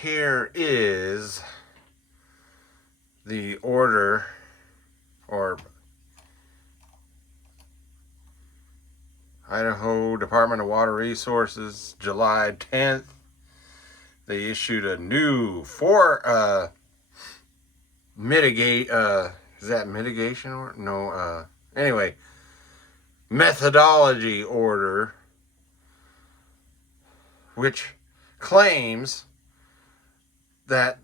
here is the order, or Idaho Department of Water Resources, July 10th. They issued a new is that mitigation or no? Anyway, methodology order, which claims that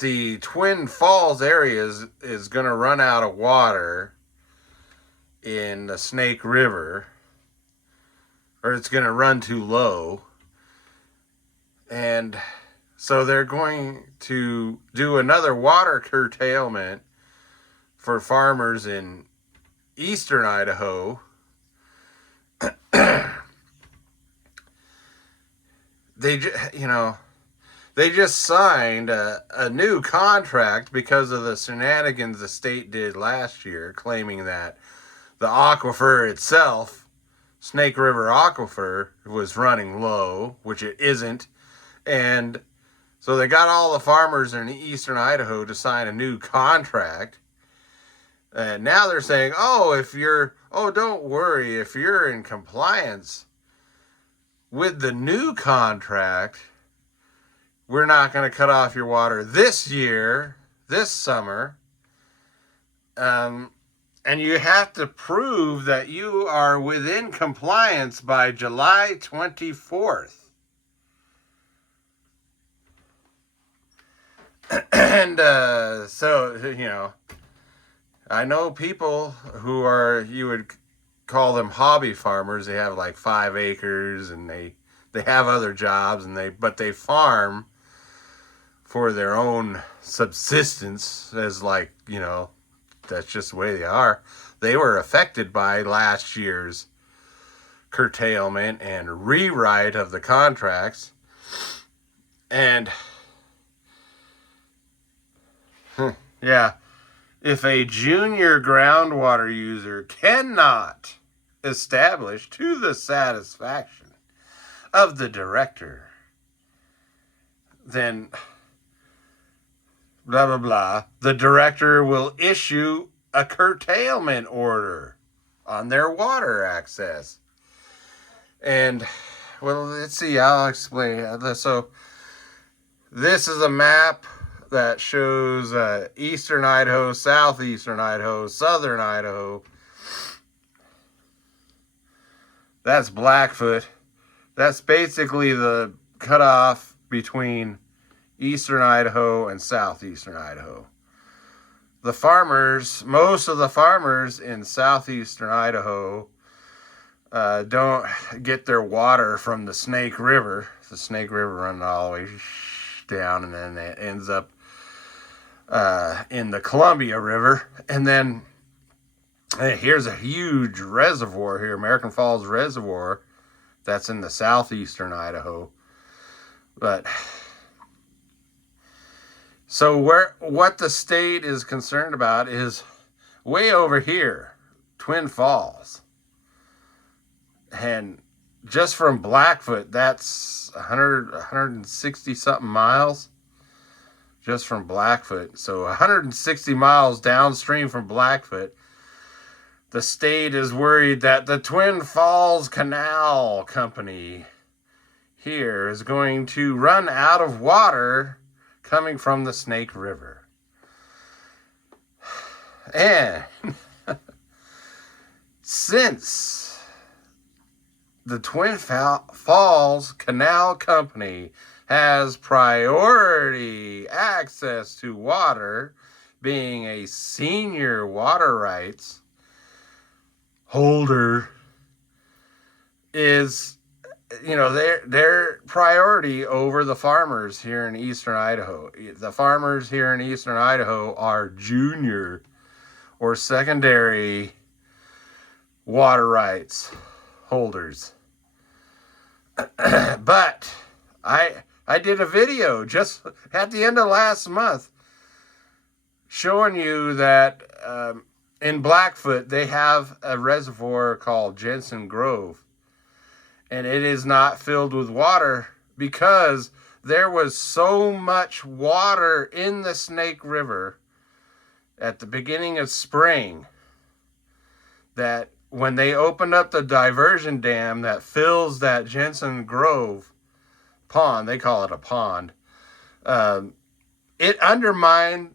the Twin Falls area is going to run out of water in the Snake River, or it's going to run too low. And so they're going to do another water curtailment for farmers in eastern Idaho. They just signed a new contract because of the shenanigans the state did last year, claiming that the aquifer itself, Snake River Aquifer, was running low, which it isn't. And so they got all the farmers in eastern Idaho to sign a new contract. And now they're saying, don't worry, if you're in compliance with the new contract, we're not going to cut off your water this year, this summer. And you have to prove that you are within compliance by July 24th. And so, I know people who are, you would call them hobby farmers. They have like 5 acres and they have other jobs, but they farm for their own subsistence, as that's just the way they are. They were affected by last year's curtailment and rewrite of the contracts. And if a junior groundwater user cannot establish to the satisfaction of the director, then blah, blah, blah, the director will issue a curtailment order on their water access. And, well, let's see, I'll explain. So, this is a map that shows eastern Idaho, southeastern Idaho, southern Idaho. That's Blackfoot. That's basically the cutoff between eastern Idaho and southeastern Idaho. Most of the farmers in southeastern Idaho don't get their water from the Snake River. The Snake River runs all the way down, and then it ends up in the Columbia River. And then here's a huge reservoir here, American Falls Reservoir, that's in the southeastern Idaho. But so what the state is concerned about is way over here, Twin Falls. And just from Blackfoot, that's 160 something miles. Just from Blackfoot. So 160 miles downstream from Blackfoot, the state is worried that the Twin Falls Canal Company here is going to run out of water coming from the Snake River. And since the Twin Falls Canal Company has priority access to water, being a senior water rights holder, is, their priority over the farmers here in eastern Idaho. The farmers here in eastern Idaho are junior or secondary water rights holders. But I did a video just at the end of last month showing you that in Blackfoot they have a reservoir called Jensen Grove, and it is not filled with water because There was so much water in the Snake River at the beginning of spring that when they opened up the diversion dam that fills that Jensen Grove pond, they call it a pond, it undermined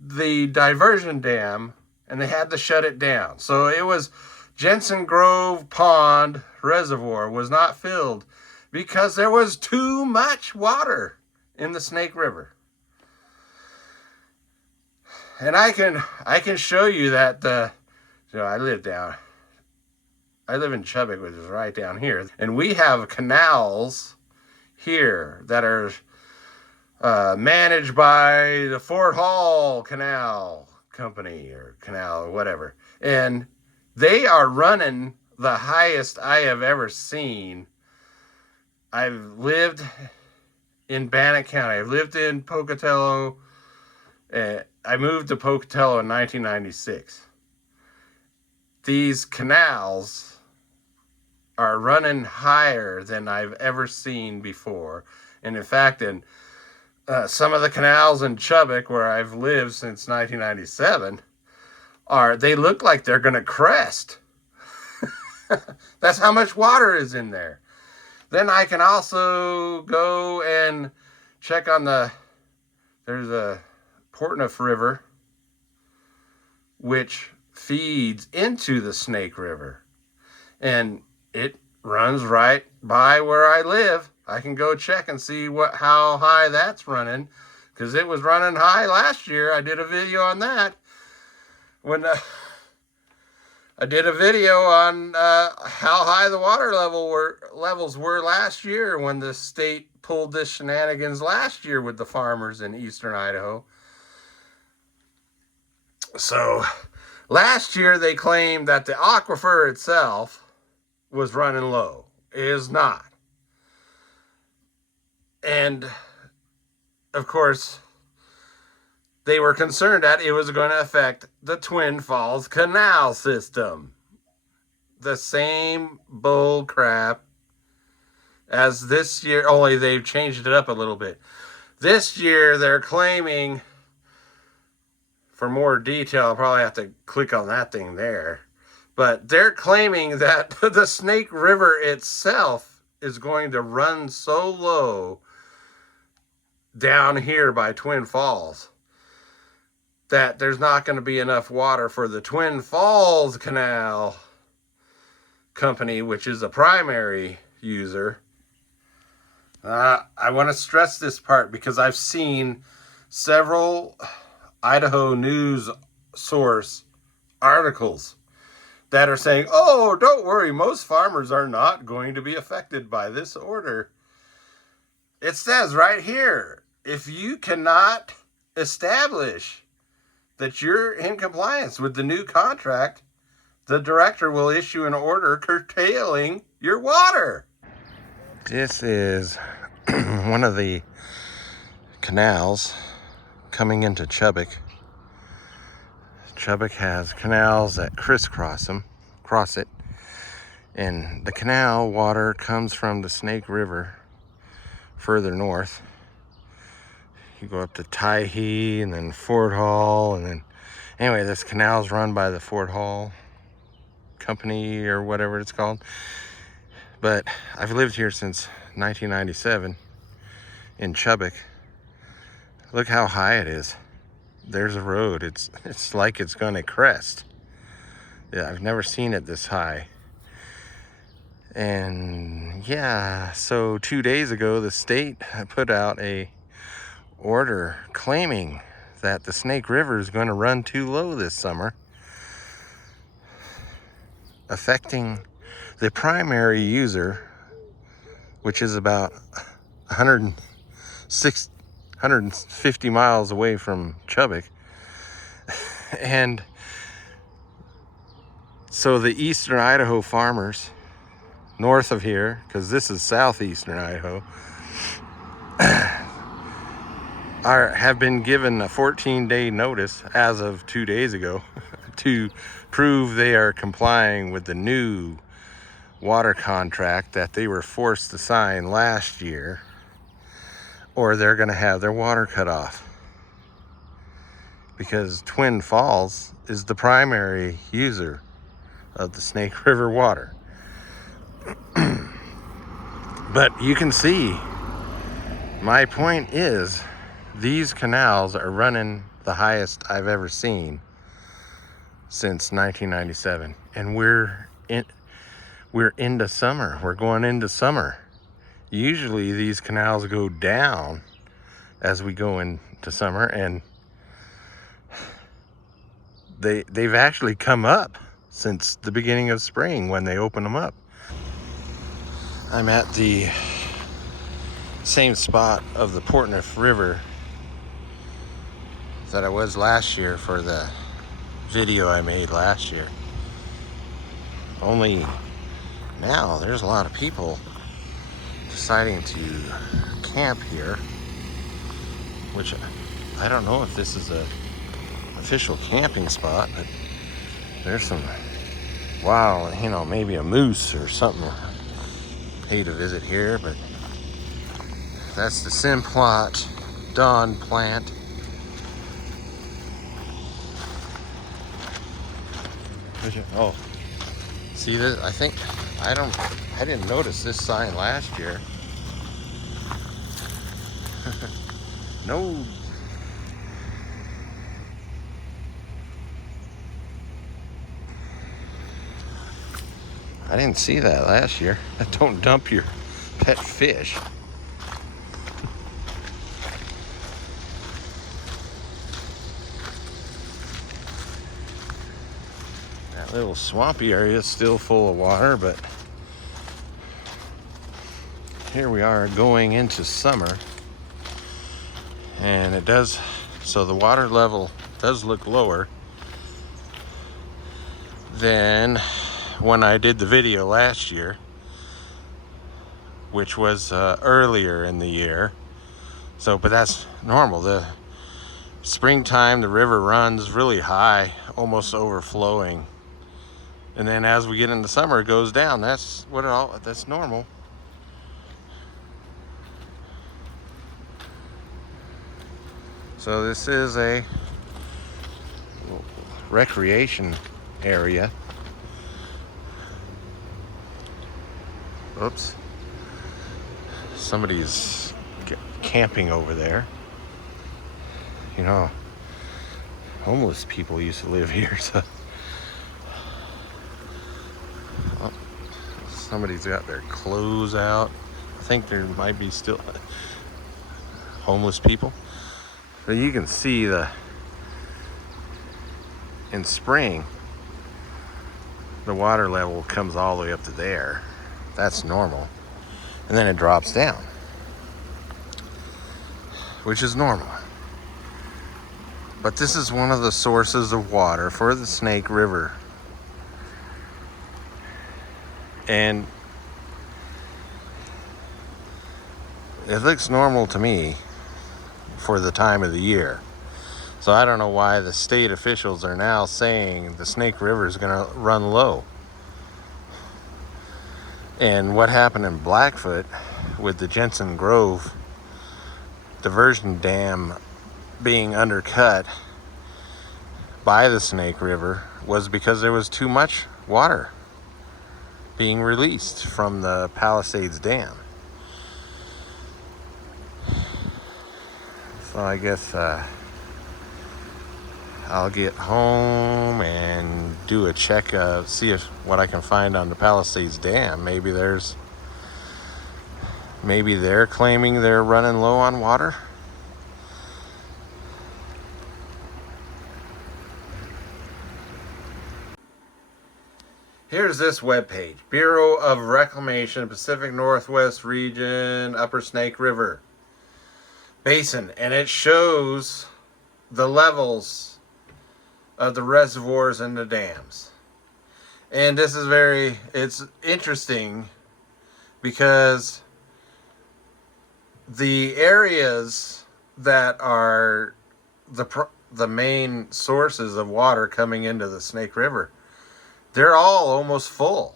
the diversion dam and they had to shut it down. So it was Jensen Grove Pond Reservoir was not filled because there was too much water in the Snake River. And I can show you that I live in Chubbuck, which is right down here. And we have canals here that are managed by the Fort Hall Canal Company or canal or whatever. And they are running the highest I have ever seen. I've lived in Bannock County. I've lived in Pocatello. I moved to Pocatello in 1996. These canals are running higher than I've ever seen before. And in fact, in some of the canals in Chubbuck, where I've lived since 1997, they look like they're going to crest. That's how much water is in there. Then I can also go and check on there's a Portneuf River, which feeds into the Snake River. And it runs right by where I live. I can go check and see how high that's running, because it was running high last year. I did a video on that. When I did a video on how high the water levels were last year when the state pulled this shenanigans last year with the farmers in eastern Idaho. So last year they claimed that the aquifer itself was running low. It is not. And of course, they were concerned that it was going to affect the Twin Falls Canal system. The same bull crap as this year, only they've changed it up a little bit. This year, they're claiming, for more detail, I'll probably have to click on that thing there. But they're claiming that the Snake River itself is going to run so low down here by Twin Falls that there's not going to be enough water for the Twin Falls Canal Company, which is a primary user. I want to stress this part because I've seen several Idaho news source articles that are saying, oh, don't worry, most farmers are not going to be affected by this order. It says right here, if you cannot establish that you're in compliance with the new contract, the director will issue an order curtailing your water. This is one of the canals coming into Chubbuck. Chubbuck has canals that cross it. And the canal water comes from the Snake River further north. You go up to Tyhee and then Fort Hall, and then anyway, this canal is run by the Fort Hall Company or whatever it's called. But I've lived here since 1997 in Chubbuck. Look how high it is. There's a road. It's like it's gonna crest. Yeah, I've never seen it this high. And yeah, so 2 days ago, the state put out a order claiming that the Snake River is going to run too low this summer, affecting the primary user, which is about 150 miles away from Chubbuck. And so the eastern Idaho farmers north of here, because this is southeastern Idaho, have been given a 14-day notice as of 2 days ago to prove they are complying with the new water contract that they were forced to sign last year. or they're going to have their water cut off. Because Twin Falls is the primary user of the Snake River water. But you can see, my point is, these canals are running the highest I've ever seen since 1997. And we're into summer. We're going into summer. Usually these canals go down as we go into summer, and they've actually come up since the beginning of spring when they open them up. I'm at the same spot of the Portneuf River that I was last year for the video I made last year. Only now there's a lot of people deciding to camp here, which I don't know if this is a official camping spot, but there's some, wow, you know, maybe a moose or something pay to visit here. But that's the Simplot Dawn plant. Oh, see this? I didn't notice this sign last year. No. I didn't see that last year. Don't dump your pet fish. That little swampy area is still full of water, but here we are going into summer, and it does, so the water level does look lower than when I did the video last year, which was earlier in the year. So, but that's normal. The springtime, the river runs really high, almost overflowing, and then as we get into summer, it goes down. That's normal. So this is a recreation area. Oops. Somebody's camping over there. You know, homeless people used to live here, so. Oh, somebody's got their clothes out. I think there might be still homeless people. But you can see in spring, the water level comes all the way up to there. That's normal. And then it drops down, which is normal. But this is one of the sources of water for the Snake River. And it looks normal to me for the time of the year. So I don't know why the state officials are now saying the Snake River is going to run low. And what happened in Blackfoot with the Jensen Grove diversion dam being undercut by the Snake River was because there was too much water being released from the Palisades Dam. So I guess I'll get home and do a check, see what I can find on the Palisades Dam. Maybe they're claiming they're running low on water. Here's this webpage. Bureau of Reclamation, Pacific Northwest Region, Upper Snake River Basin. And it shows the levels of the reservoirs and the dams. And this is it's interesting because the areas that are the main sources of water coming into the Snake River, they're all almost full.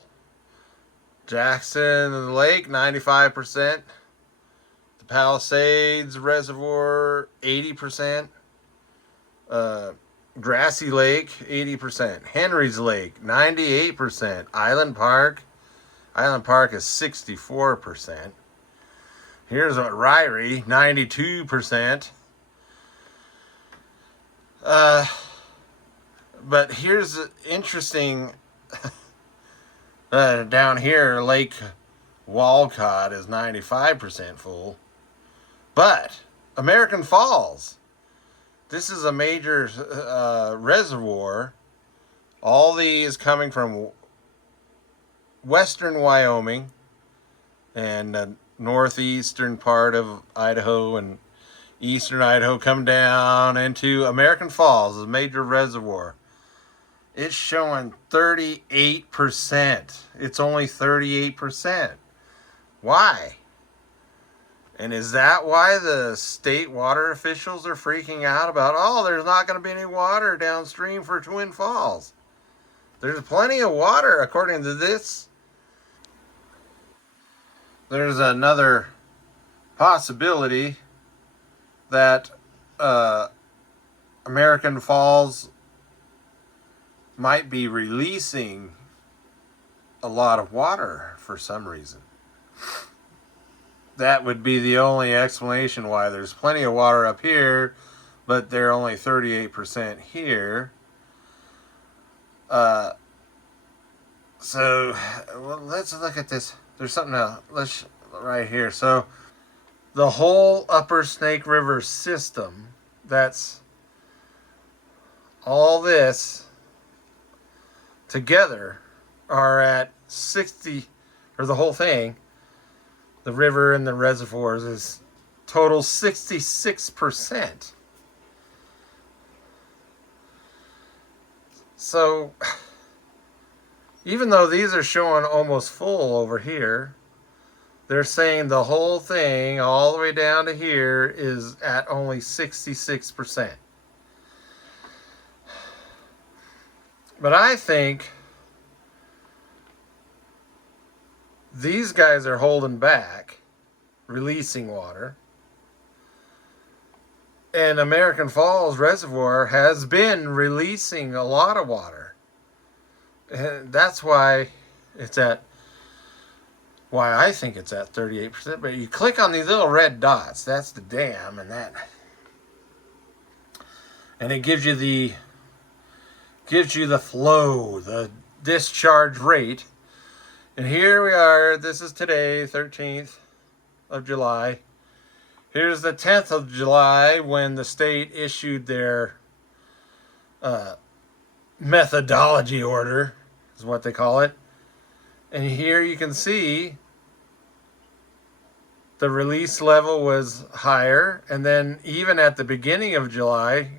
Jackson Lake, 95%. The Palisades Reservoir, 80%. Grassy Lake, 80%. Henry's Lake, 98%. Island Park is 64%. Here's what Ryrie, 92%. But here's interesting. Down here, Lake Walcott is 95% full. But American Falls, this is a major reservoir. All these coming from western Wyoming and the northeastern part of Idaho and eastern Idaho come down into American Falls, a major reservoir. It's showing 38%. It's only 38%. Why? And is that why the state water officials are freaking out about, oh, there's not going to be any water downstream for Twin Falls? There's plenty of water, according to this. There's another possibility that American Falls might be releasing a lot of water for some reason. That would be the only explanation why there's plenty of water up here, but they're only 38% here. So well, let's look at this. There's something else. Let's right here. So the whole Upper Snake River system, that's all this together, are at 60, or the whole thing, the river and the reservoirs, is total 66%. So even though these are showing almost full over here, they're saying the whole thing all the way down to here is at only 66%. But I think these guys are holding back, releasing water. And American Falls Reservoir has been releasing a lot of water. And that's why it's at, why I think it's at 38%. But you click on these little red dots, that's the dam, and it gives you the flow, the discharge rate. And here we are. This is today, 13th of July. Here's the 10th of July when the state issued their methodology order, is what they call it. And here you can see the release level was higher. And then even at the beginning of July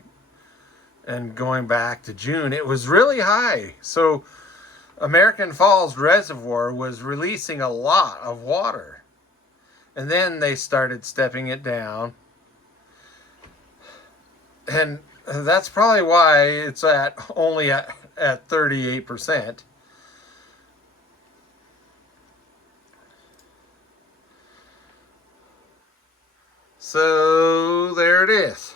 and going back to June, it was really high. So American Falls Reservoir was releasing a lot of water. And then they started stepping it down. And that's probably why it's only at 38%. So there it is.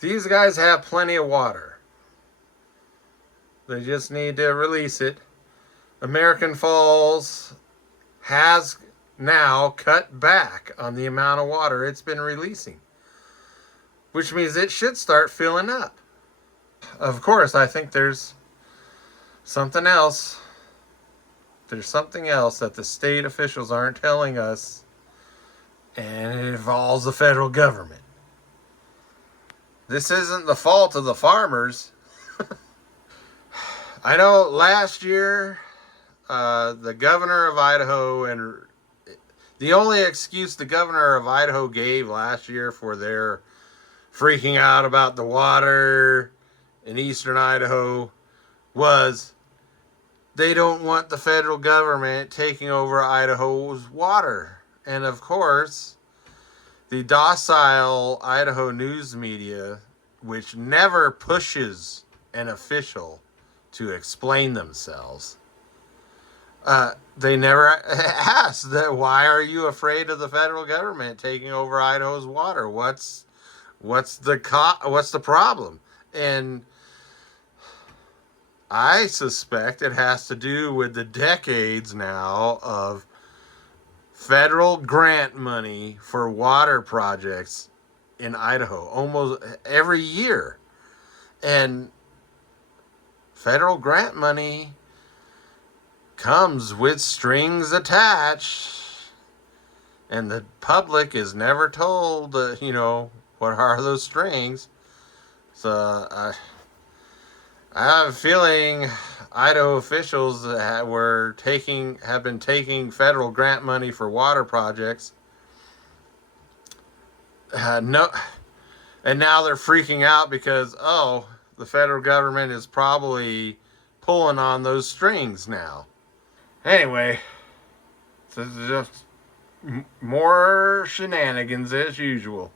These guys have plenty of water. They just need to release it. American Falls has now cut back on the amount of water it's been releasing, which means it should start filling up. Of course, I think there's something else. There's something else that the state officials aren't telling us, and it involves the federal government. This isn't the fault of the farmers. I know last year, the governor of Idaho, and the only excuse the governor of Idaho gave last year for their freaking out about the water in eastern Idaho was they don't want the federal government taking over Idaho's water. And of course, the docile Idaho news media, which never pushes an official to explain themselves, They never asked that. Why are you afraid of the federal government taking over Idaho's water? What's the problem? And I suspect it has to do with the decades now of federal grant money for water projects in Idaho almost every year. And federal grant money comes with strings attached, and the public is never told, what are those strings. So I have a feeling Idaho officials have been taking federal grant money for water projects. No, and now they're freaking out because the federal government is probably pulling on those strings now. Anyway, this is just more shenanigans as usual.